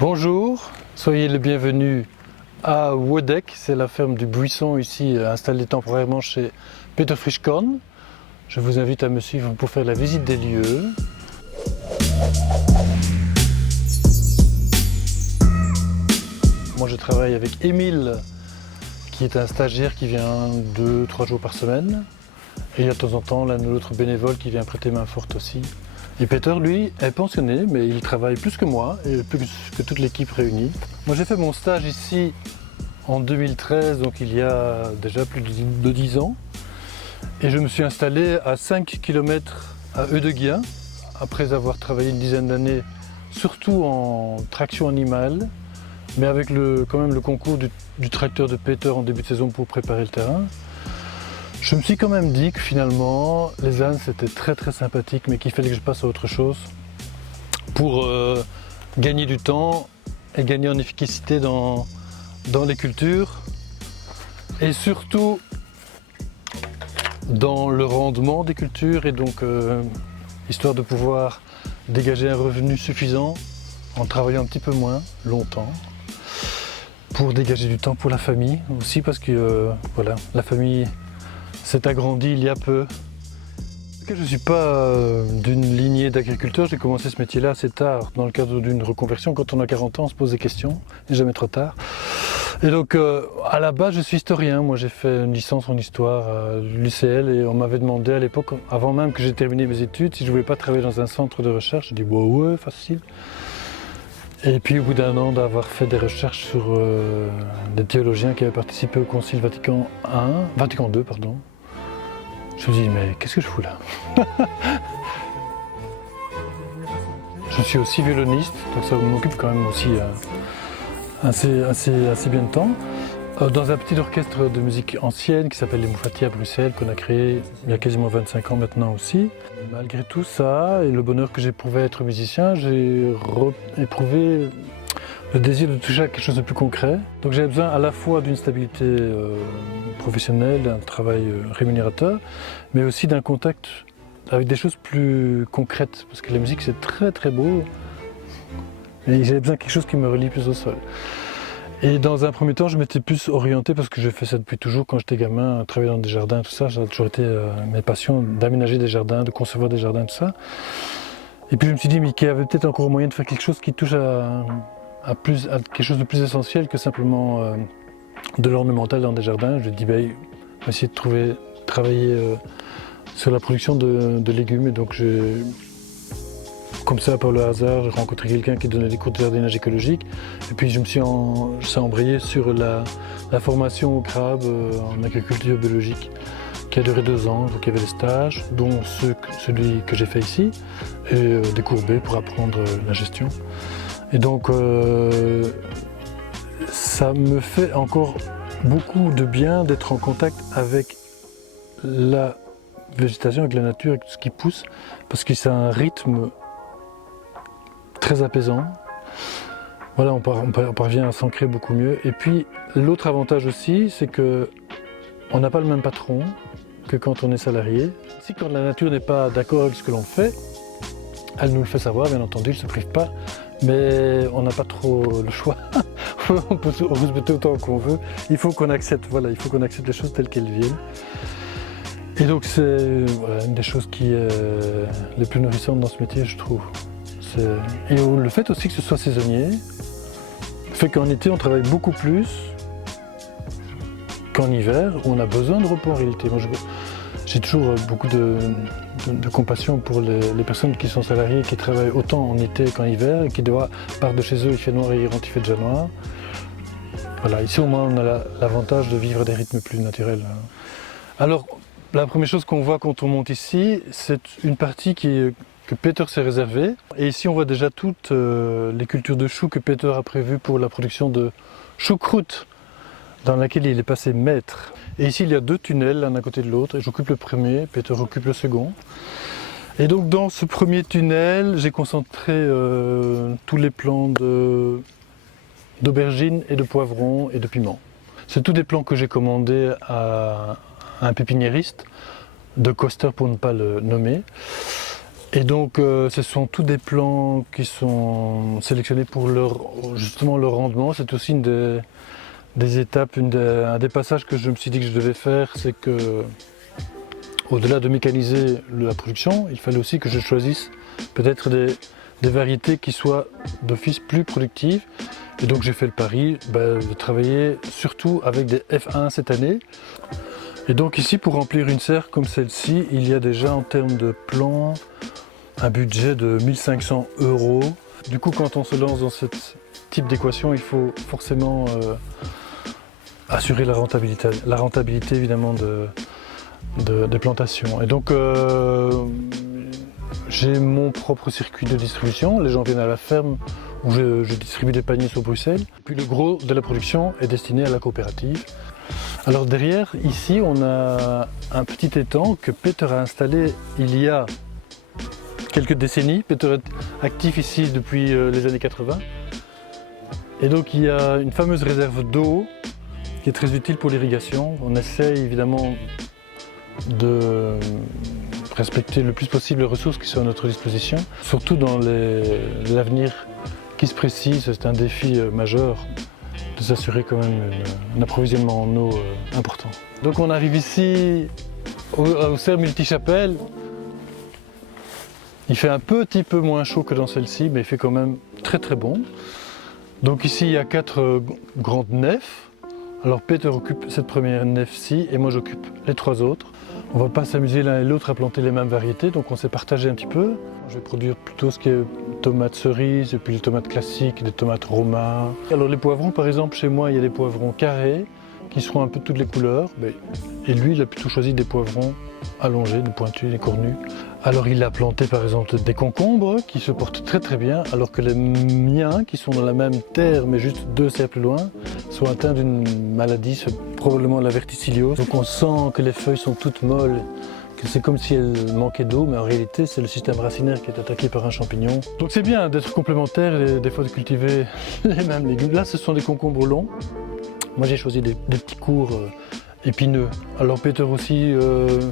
Bonjour, soyez les bienvenus à Wodeck, c'est la ferme du Buisson ici, installée temporairement chez Peter Frischkorn. Je vous invite à me suivre pour faire la visite des lieux. Moi je travaille avec Émile, qui est un stagiaire qui vient 2-3 jours par semaine. Et il y a de temps en temps l'un ou l'autre bénévole qui vient prêter main forte aussi. Et Peter, lui, est pensionné, mais il travaille plus que moi, et plus que toute l'équipe réunie. Moi j'ai fait mon stage ici en 2013, donc il y a déjà plus de 10 ans. Et je me suis installé à 5 km à Eudeguien, après avoir travaillé une dizaine d'années, surtout en traction animale, mais avec quand même le concours du tracteur de Peter en début de saison pour préparer le terrain. Je me suis quand même dit que finalement, les ânes c'était très sympathique, mais qu'il fallait que je passe à autre chose pour gagner du temps et gagner en efficacité dans les cultures et surtout dans le rendement des cultures et donc histoire de pouvoir dégager un revenu suffisant en travaillant un petit peu moins longtemps pour dégager du temps pour la famille aussi parce que voilà, la famille s'est agrandie il y a peu. Je ne suis pas d'une lignée d'agriculteurs, j'ai commencé ce métier-là assez tard dans le cadre d'une reconversion. Quand on a 40 ans, on se pose des questions, il n'est jamais trop tard. Et donc à la base, je suis historien. Moi j'ai fait une licence en histoire à l'UCL et on m'avait demandé à l'époque, avant même que j'ai terminé mes études, si je ne voulais pas travailler dans un centre de recherche. J'ai dit bah ouais, facile. Et puis au bout d'un an d'avoir fait des recherches sur des théologiens qui avaient participé au Concile Vatican II, pardon, je me suis dit mais qu'est-ce que je fous là? Je suis aussi violoniste, donc ça m'occupe quand même aussi assez bien de temps. Dans un petit orchestre de musique ancienne qui s'appelle les Moufati à Bruxelles, qu'on a créé il y a quasiment 25 ans maintenant aussi. Malgré tout ça et le bonheur que j'éprouvais à être musicien, j'ai éprouvé le désir de toucher à quelque chose de plus concret. Donc j'avais besoin à la fois d'une stabilité professionnelle, d'un travail rémunérateur, mais aussi d'un contact avec des choses plus concrètes, parce que la musique c'est très beau, et j'avais besoin de quelque chose qui me relie plus au sol. Et dans un premier temps, je m'étais plus orienté, parce que j'ai fait ça depuis toujours, quand j'étais gamin, travailler dans des jardins, tout ça, ça a toujours été mes passions, d'aménager des jardins, de concevoir des jardins, tout ça. Et puis je me suis dit, mais qu'il y avait peut-être encore moyen de faire quelque chose qui touche à quelque chose de plus essentiel que simplement de l'ornemental dans des jardins. Je me suis dit, on va essayer de travailler sur la production de légumes, et donc comme ça, par le hasard, j'ai rencontré quelqu'un qui donnait des cours de jardinage écologique. Et puis ça a embrayé sur la formation au crabe en agriculture biologique, qui a duré 2 ans. Donc il y avait des stages, dont celui que j'ai fait ici, et des cours B pour apprendre la gestion. Et donc ça me fait encore beaucoup de bien d'être en contact avec la végétation, avec la nature, avec tout ce qui pousse, parce que c'est un rythme très apaisant. Voilà, on parvient à s'ancrer beaucoup mieux. Et puis l'autre avantage aussi, c'est que on n'a pas le même patron que quand on est salarié. Si quand la nature n'est pas d'accord avec ce que l'on fait, elle nous le fait savoir, bien entendu, elle ne se prive pas, mais on n'a pas trop le choix. on peut se mettre autant qu'on veut. Il faut qu'on accepte, voilà, il faut qu'on accepte les choses telles qu'elles viennent. Et donc c'est voilà, une des choses qui est les plus nourrissantes dans ce métier, je trouve. Et le fait aussi que ce soit saisonnier fait qu'en été on travaille beaucoup plus qu'en hiver où on a besoin de repos en réalité. Moi j'ai toujours beaucoup de compassion pour les personnes qui sont salariées, qui travaillent autant en été qu'en hiver et qui partent de chez eux, il fait noir et ils rentrent, il fait déjà noir. Voilà, ici au moins on a l'avantage de vivre des rythmes plus naturels. Alors la première chose qu'on voit quand on monte ici, c'est une partie que Peter s'est réservée. Et ici on voit déjà toutes les cultures de choux que Peter a prévues pour la production de choucroute, dans laquelle il est passé maître. Et ici il y a 2 tunnels l'un à côté de l'autre, et j'occupe le premier, Peter occupe le second. Et donc dans ce premier tunnel, j'ai concentré tous les plants d'aubergines et de poivrons et de piments. C'est tous des plants que j'ai commandés à un pépiniériste, de Coster pour ne pas le nommer. Et donc ce sont tous des plants qui sont sélectionnés pour justement leur rendement. C'est aussi une des étapes, un des passages que je me suis dit que je devais faire, c'est que au-delà de mécaniser la production, il fallait aussi que je choisisse peut-être des variétés qui soient d'office plus productives. Et donc j'ai fait le pari de travailler surtout avec des F1 cette année. Et donc ici, pour remplir une serre comme celle-ci, il y a déjà en termes de plants un budget de 1 500 €. Du coup, quand on se lance dans ce type d'équation, il faut forcément assurer la rentabilité évidemment des plantations. Et donc j'ai mon propre circuit de distribution, les gens viennent à la ferme où je distribue des paniers sur Bruxelles. Puis le gros de la production est destiné à la coopérative. Alors derrière, ici, on a un petit étang que Peter a installé il y a quelques décennies. Peter est actif ici depuis les années 80. Et donc il y a une fameuse réserve d'eau qui est très utile pour l'irrigation. On essaye évidemment de respecter le plus possible les ressources qui sont à notre disposition, surtout dans l'avenir qui se précise. C'est un défi majeur de s'assurer quand même un approvisionnement en eau important. Donc on arrive ici au serre multichapelle. Il fait un petit peu moins chaud que dans celle-ci, mais il fait quand même très très bon. Donc ici il y a 4 grandes nefs. Alors Peter occupe cette première nef-ci et moi j'occupe les 3 autres. On ne va pas s'amuser l'un et l'autre à planter les mêmes variétés, donc on s'est partagé un petit peu. Je vais produire plutôt ce qui est tomates cerises, et puis les tomates classiques, des tomates romains. Alors les poivrons, par exemple, chez moi, il y a des poivrons carrés, qui seront un peu de toutes les couleurs. Et lui, il a plutôt choisi des poivrons allongés, des pointus, des cornus. Alors il a planté par exemple des concombres qui se portent très très bien, alors que les miens, qui sont dans la même terre mais juste 2 serres plus loin, sont atteints d'une maladie, c'est probablement la verticilliose. Donc on sent que les feuilles sont toutes molles, que c'est comme si elles manquaient d'eau, mais en réalité c'est le système racinaire qui est attaqué par un champignon. Donc c'est bien d'être complémentaire et des fois de cultiver les mêmes légumes. Là ce sont des concombres longs. Moi j'ai choisi des petits courts épineux. Alors Peter aussi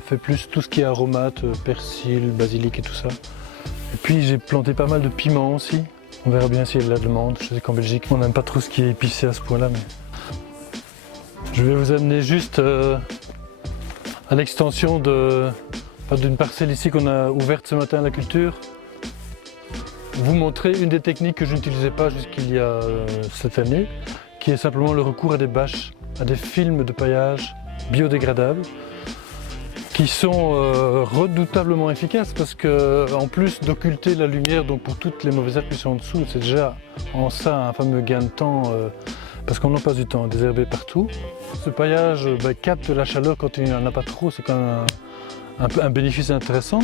fait plus tout ce qui est aromates, persil, basilic et tout ça. Et puis j'ai planté pas mal de piments aussi. On verra bien s'il y a de la demande. Je sais qu'en Belgique on n'aime pas trop ce qui est épicé à ce point-là. Mais je vais vous amener juste à l'extension d'une parcelle ici qu'on a ouverte ce matin à la culture. Vous montrer une des techniques que je n'utilisais pas jusqu'il y a cette année, qui est simplement le recours à des bâches, à des films de paillage biodégradables qui sont redoutablement efficaces parce que en plus d'occulter la lumière donc pour toutes les mauvaises herbes qui sont en dessous, c'est déjà en ça un fameux gain de temps parce qu'on n'en passe du temps à désherber partout. Ce paillage capte la chaleur quand il n'y en a pas trop, c'est quand même un bénéfice intéressant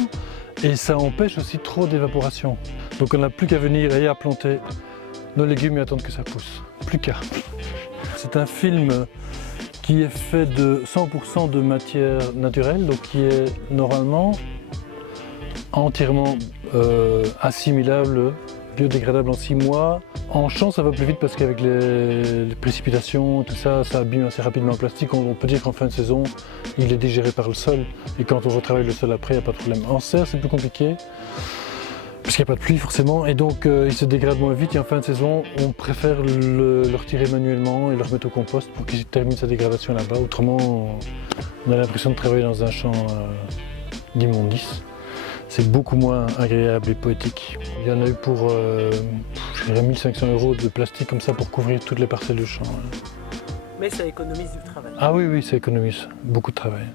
et ça empêche aussi trop d'évaporation. Donc on n'a plus qu'à venir et à planter nos légumes et attendre que ça pousse. Plus qu'à. C'est un film qui est fait de 100% de matière naturelle, donc qui est normalement entièrement assimilable, biodégradable en 6 mois. En champ, ça va plus vite parce qu'avec les précipitations, tout ça, ça abîme assez rapidement le plastique. On peut dire qu'en fin de saison, il est digéré par le sol et quand on retravaille le sol après, il n'y a pas de problème. En serre, c'est plus compliqué. Parce qu'il n'y a pas de pluie forcément et donc ils se dégradent moins vite et en fin de saison on préfère le retirer manuellement et le remettre au compost pour qu'il termine sa dégradation là-bas. Autrement on a l'impression de travailler dans un champ d'immondices. C'est beaucoup moins agréable et poétique. Il y en a eu pour je dirais 1 500 € de plastique comme ça pour couvrir toutes les parcelles de champ. Mais ça économise du travail. Ah oui, ça économise beaucoup de travail.